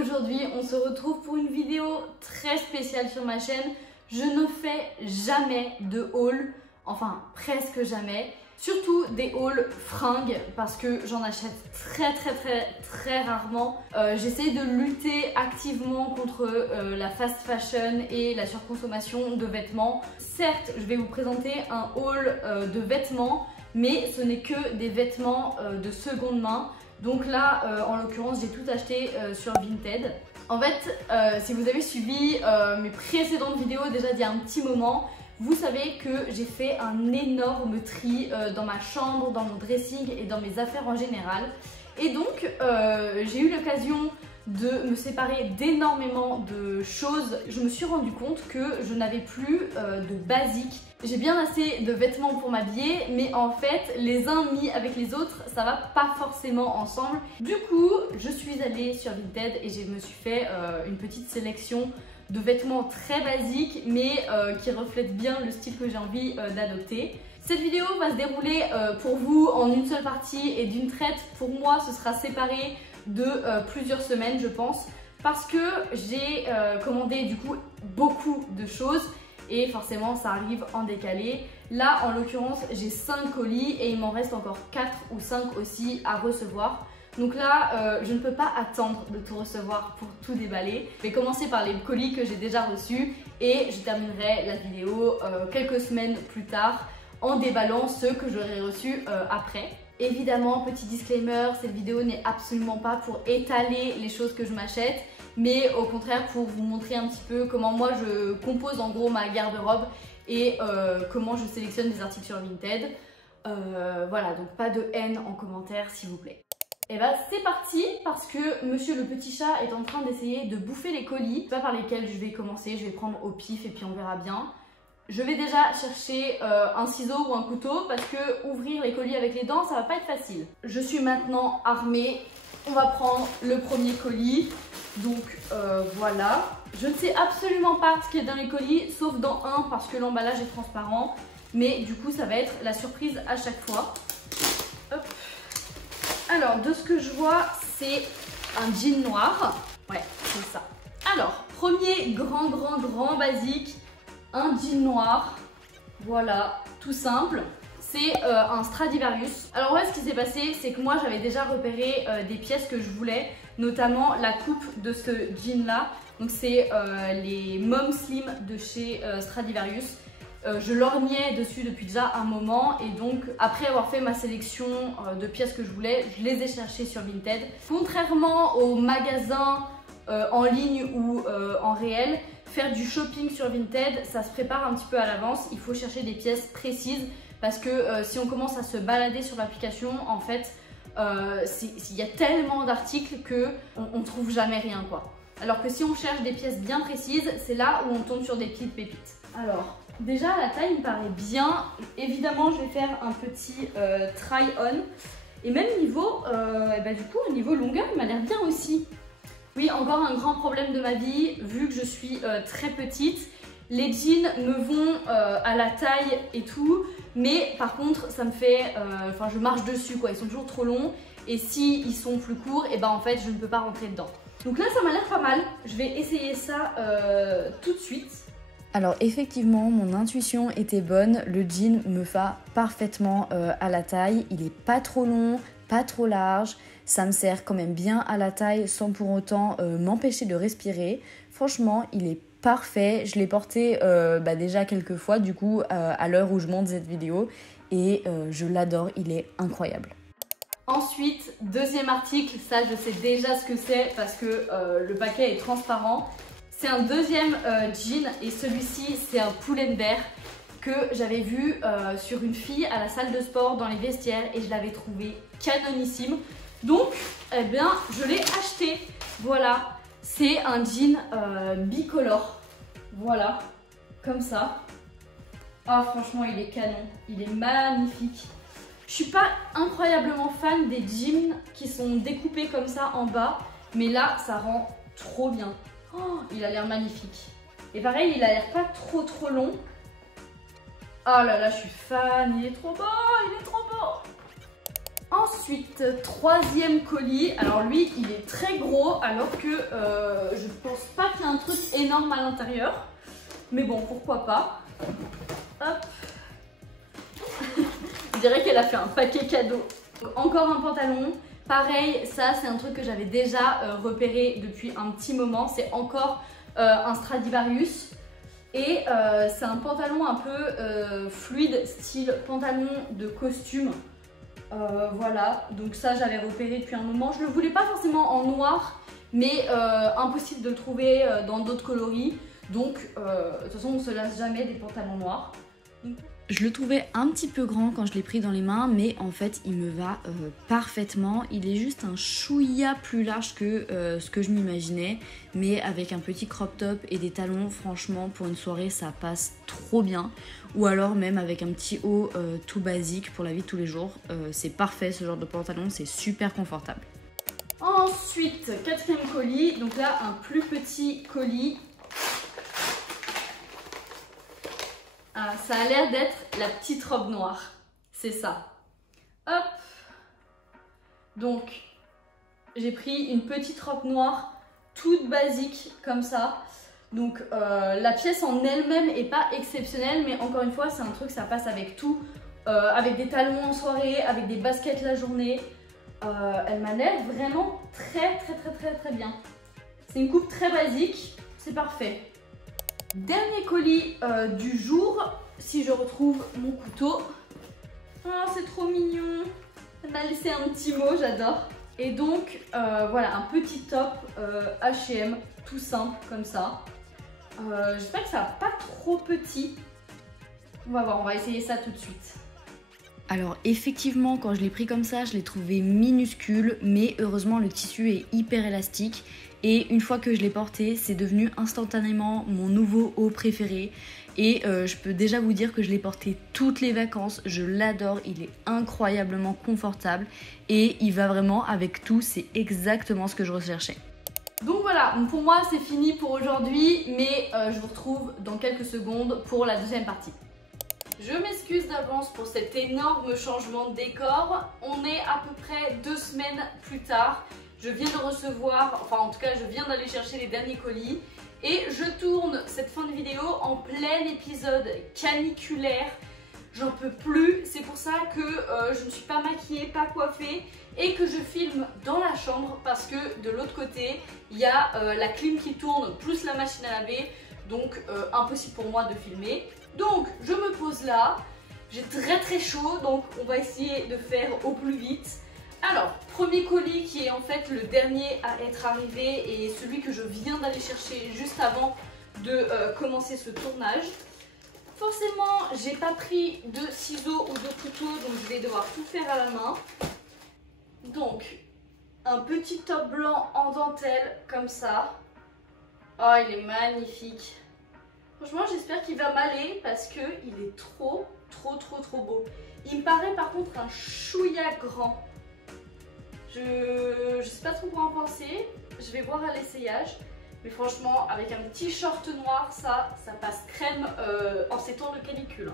Aujourd'hui on se retrouve pour une vidéo très spéciale sur ma chaîne. Je ne fais jamais de haul, enfin presque jamais. Surtout des hauls fringues parce que j'en achète très rarement. J'essaie de lutter activement contre la fast fashion et la surconsommation de vêtements. Certes, je vais vous présenter un haul de vêtements, mais ce n'est que des vêtements de seconde main. Donc là, en l'occurrence, j'ai tout acheté sur Vinted. En fait, si vous avez suivi mes précédentes vidéos déjà d'il y a un petit moment, vous savez que j'ai fait un énorme tri dans ma chambre, dans mon dressing et dans mes affaires en général. Et donc, j'ai eu l'occasion de me séparer d'énormément de choses. Je me suis rendu compte que je n'avais plus de basiques. J'ai bien assez de vêtements pour m'habiller, mais en fait, les uns mis avec les autres, ça va pas forcément ensemble. Du coup, je suis allée sur Vinted et je me suis fait une petite sélection de vêtements très basiques mais qui reflètent bien le style que j'ai envie d'adopter. Cette vidéo va se dérouler pour vous en une seule partie et d'une traite. Pour moi, ce sera séparé de plusieurs semaines, je pense, parce que j'ai commandé du coup beaucoup de choses et forcément ça arrive en décalé. Là, en l'occurrence, j'ai 5 colis et il m'en reste encore 4 ou 5 aussi à recevoir. Donc là, je ne peux pas attendre de tout recevoir pour tout déballer. Je vais commencer par les colis que j'ai déjà reçus et je terminerai la vidéo quelques semaines plus tard en déballant ceux que j'aurai reçus après. Évidemment, petit disclaimer, cette vidéo n'est absolument pas pour étaler les choses que je m'achète, mais au contraire pour vous montrer un petit peu comment moi je compose en gros ma garde-robe et comment je sélectionne des articles sur Vinted. Voilà, donc pas de haine en commentaire s'il vous plaît. Et bah c'est parti parce que monsieur le petit chat est en train d'essayer de bouffer les colis. C'est pas par lesquels je vais commencer, je vais prendre au pif et puis on verra bien. Je vais déjà chercher un ciseau ou un couteau parce que ouvrir les colis avec les dents ça va pas être facile. Je suis maintenant armée, on va prendre le premier colis. Donc voilà, je ne sais absolument pas ce qu'il y a dans les colis sauf dans un parce que l'emballage est transparent. Mais du coup ça va être la surprise à chaque fois. Hop. Alors, de ce que je vois, c'est un jean noir. Ouais, c'est ça. Alors, premier grand basique, un jean noir. Voilà, tout simple. C'est un Stradivarius. Alors ouais, ce qui s'est passé, c'est que moi, j'avais déjà repéré des pièces que je voulais, notamment la coupe de ce jean-là. Donc c'est les Mom Slim de chez Stradivarius. Je lorgnais dessus depuis déjà un moment et donc après avoir fait ma sélection de pièces que je voulais, je les ai cherchées sur Vinted. Contrairement aux magasins en ligne ou en réel, faire du shopping sur Vinted, ça se prépare un petit peu à l'avance. Il faut chercher des pièces précises parce que si on commence à se balader sur l'application, en fait, il y a tellement d'articles qu'on ne trouve jamais rien quoi. Alors que si on cherche des pièces bien précises, c'est là où on tombe sur des petites pépites. Alors, déjà la taille me paraît bien. Évidemment, je vais faire un petit try-on. Et même niveau, du coup, au niveau longueur, il m'a l'air bien aussi. Oui, encore un grand problème de ma vie, vu que je suis très petite. Les jeans me vont à la taille et tout. Mais par contre, ça me fait... Enfin, je marche dessus, quoi. Ils sont toujours trop longs. Et si ils sont plus courts, et ben en fait, je ne peux pas rentrer dedans. Donc là, ça m'a l'air pas mal. Je vais essayer ça tout de suite. Alors effectivement, mon intuition était bonne, le jean me va parfaitement à la taille, il est pas trop long, pas trop large, ça me sert quand même bien à la taille sans pour autant m'empêcher de respirer. Franchement, il est parfait, je l'ai porté déjà quelques fois du coup à l'heure où je monte cette vidéo et je l'adore, il est incroyable. Ensuite, deuxième article, ça je sais déjà ce que c'est parce que le paquet est transparent. C'est un deuxième jean et celui-ci c'est un Pull&Bear que j'avais vu sur une fille à la salle de sport dans les vestiaires et je l'avais trouvé canonissime. Donc, eh bien, je l'ai acheté. Voilà, c'est un jean bicolore. Voilà, comme ça. Ah, franchement, il est canon, il est magnifique. Je suis pas incroyablement fan des jeans qui sont découpés comme ça en bas, mais là, ça rend trop bien. Oh, il a l'air magnifique. Et pareil, il a l'air pas trop long. Oh là là, je suis fan, il est trop beau, il est trop beau. Ensuite, troisième colis. Alors lui, il est très gros alors que je pense pas qu'il y a un truc énorme à l'intérieur. Mais bon, pourquoi pas. Hop. Je dirais qu'elle a fait un paquet cadeau. Donc, encore un pantalon. Pareil, ça c'est un truc que j'avais déjà repéré depuis un petit moment. C'est encore un Stradivarius. Et c'est un pantalon un peu fluide, style pantalon de costume. Voilà, donc ça j'avais repéré depuis un moment. Je ne le voulais pas forcément en noir, mais impossible de le trouver dans d'autres coloris. Donc de toute façon on se lasse jamais des pantalons noirs. Je le trouvais un petit peu grand quand je l'ai pris dans les mains, mais en fait il me va parfaitement. Il est juste un chouïa plus large que ce que je m'imaginais, mais avec un petit crop top et des talons, franchement pour une soirée ça passe trop bien. Ou alors même avec un petit haut tout basique pour la vie de tous les jours. C'est parfait ce genre de pantalon, c'est super confortable. Ensuite, quatrième colis, donc là un plus petit colis. Ah, ça a l'air d'être la petite robe noire, c'est ça. Hop. Donc, j'ai pris une petite robe noire, toute basique comme ça. Donc, la pièce en elle-même est pas exceptionnelle, mais encore une fois, c'est un truc, ça passe avec tout. Avec des talons en soirée, avec des baskets la journée. Elle m'a l'air vraiment très bien. C'est une coupe très basique, c'est parfait. Dernier colis du jour, si je retrouve mon couteau. Oh, c'est trop mignon. Elle m'a laissé un petit mot, j'adore. Et donc, voilà, un petit top H&M, tout simple comme ça. J'espère que ça va pas trop petit. On va voir, on va essayer ça tout de suite. Alors effectivement, quand je l'ai pris comme ça, je l'ai trouvé minuscule, mais heureusement le tissu est hyper élastique. Et une fois que je l'ai porté, c'est devenu instantanément mon nouveau haut préféré. Et je peux déjà vous dire que je l'ai porté toutes les vacances, je l'adore, il est incroyablement confortable. Et il va vraiment avec tout, c'est exactement ce que je recherchais. Donc voilà, pour moi c'est fini pour aujourd'hui, mais je vous retrouve dans quelques secondes pour la deuxième partie. Je m'excuse d'avance pour cet énorme changement de décor. On est à peu près 2 semaines plus tard. Je viens de recevoir, enfin en tout cas je viens d'aller chercher les derniers colis. Et je tourne cette fin de vidéo en plein épisode caniculaire. J'en peux plus, c'est pour ça que je ne suis pas maquillée, pas coiffée et que je filme dans la chambre parce que de l'autre côté, il y a la clim qui tourne plus la machine à laver, donc impossible pour moi de filmer. Donc je me pose là, j'ai très chaud, donc on va essayer de faire au plus vite. Alors, premier colis qui est en fait le dernier à être arrivé et celui que je viens d'aller chercher juste avant de commencer ce tournage. Forcément, j'ai pas pris de ciseaux ou de couteau, donc je vais devoir tout faire à la main. Donc, un petit top blanc en dentelle comme ça. Oh, il est magnifique. Franchement, j'espère qu'il va m'aller parce que il est trop beau. Il me paraît par contre un chouïa grand. Je sais pas trop quoi en penser. Je vais voir à l'essayage. Mais franchement, avec un petit short noir, ça passe crème en ces temps de canicule.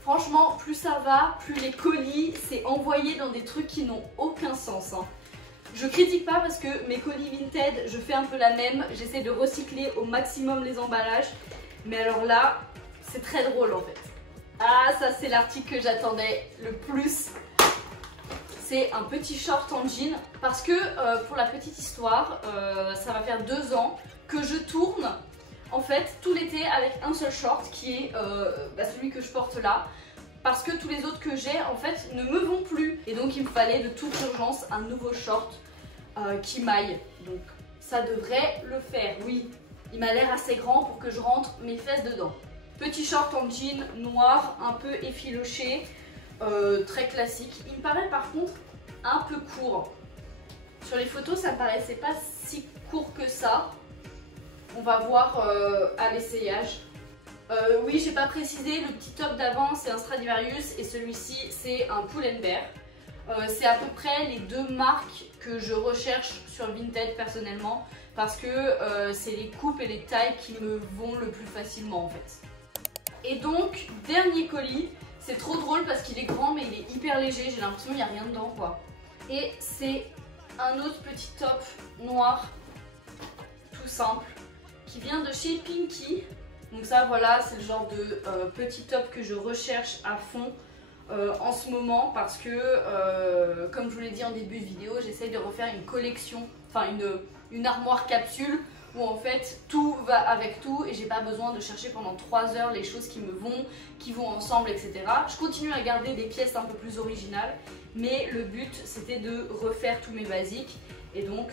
Franchement, plus ça va, plus les colis, c'est envoyé dans des trucs qui n'ont aucun sens. Je critique pas parce que mes colis Vinted, je fais un peu la même. J'essaie de recycler au maximum les emballages. Mais alors là, c'est très drôle en fait. Ah, ça c'est l'article que j'attendais le plus. C'est un petit short en jean parce que pour la petite histoire, ça va faire 2 ans que je tourne en fait tout l'été avec un seul short qui est celui que je porte là, parce que tous les autres que j'ai en fait ne me vont plus et donc il me fallait de toute urgence un nouveau short qui m'aille. Donc ça devrait le faire, oui. Il m'a l'air assez grand pour que je rentre mes fesses dedans. Petit short en jean noir, un peu effiloché. Très classique. Il me paraît par contre un peu court. Sur les photos, ça me paraissait pas si court que ça. On va voir à l'essayage. Oui, j'ai pas précisé, le petit top d'avant c'est un Stradivarius et celui-ci c'est un Pull&Bear. C'est à peu près les 2 marques que je recherche sur Vinted personnellement parce que c'est les coupes et les tailles qui me vont le plus facilement en fait. Et donc, dernier colis. C'est trop drôle parce qu'il est grand mais il est hyper léger, j'ai l'impression qu'il n'y a rien dedans quoi. Et c'est un autre petit top noir, tout simple, qui vient de chez Pinky. Donc ça voilà, c'est le genre de petit top que je recherche à fond en ce moment parce que comme je vous l'ai dit en début de vidéo, j'essaie de refaire une collection, enfin une armoire capsule où en fait tout va avec tout et j'ai pas besoin de chercher pendant 3 heures les choses qui vont ensemble, etc. Je continue à garder des pièces un peu plus originales, mais le but c'était de refaire tous mes basiques et donc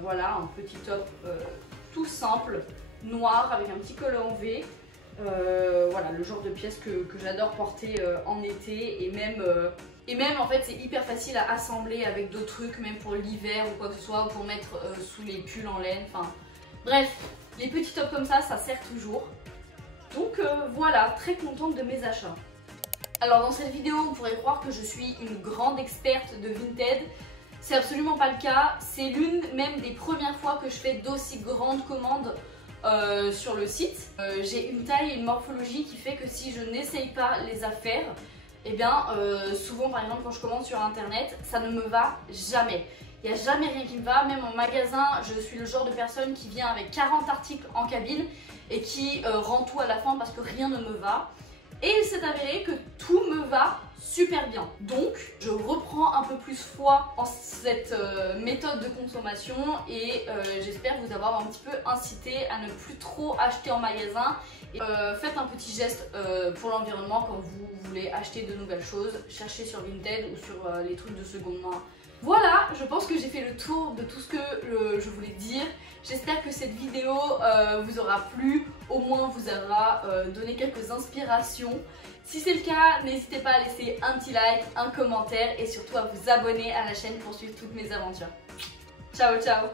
voilà un petit top tout simple, noir avec un petit col en V. Voilà le genre de pièce que j'adore porter en été et même en fait c'est hyper facile à assembler avec d'autres trucs, même pour l'hiver ou quoi que ce soit, ou pour mettre sous les pulls en laine, enfin bref, les petits tops comme ça sert toujours. Donc voilà, très contente de mes achats. Alors dans cette vidéo on pourrait croire que je suis une grande experte de Vinted. C'est absolument pas le cas, c'est l'une même des premières fois que je fais d'aussi grandes commandes sur le site. J'ai une taille et une morphologie qui fait que si je n'essaye pas les affaires, et bien souvent par exemple quand je commande sur internet, ça ne me va jamais. Il n'y a jamais rien qui me va, même en magasin, je suis le genre de personne qui vient avec 40 articles en cabine et qui rend tout à la fin parce que rien ne me va. Et il s'est avéré que tout me va super bien. Donc, je reprends un peu plus foi en cette méthode de consommation et j'espère vous avoir un petit peu incité à ne plus trop acheter en magasin. Et, faites un petit geste pour l'environnement quand vous voulez acheter de nouvelles choses. Cherchez sur Vinted ou sur les trucs de seconde main. Voilà, je pense que j'ai fait le tour de tout ce que je voulais dire. J'espère que cette vidéo vous aura plu, au moins vous aura donné quelques inspirations. Si c'est le cas, n'hésitez pas à laisser un petit like, un commentaire et surtout à vous abonner à la chaîne pour suivre toutes mes aventures. Ciao ciao!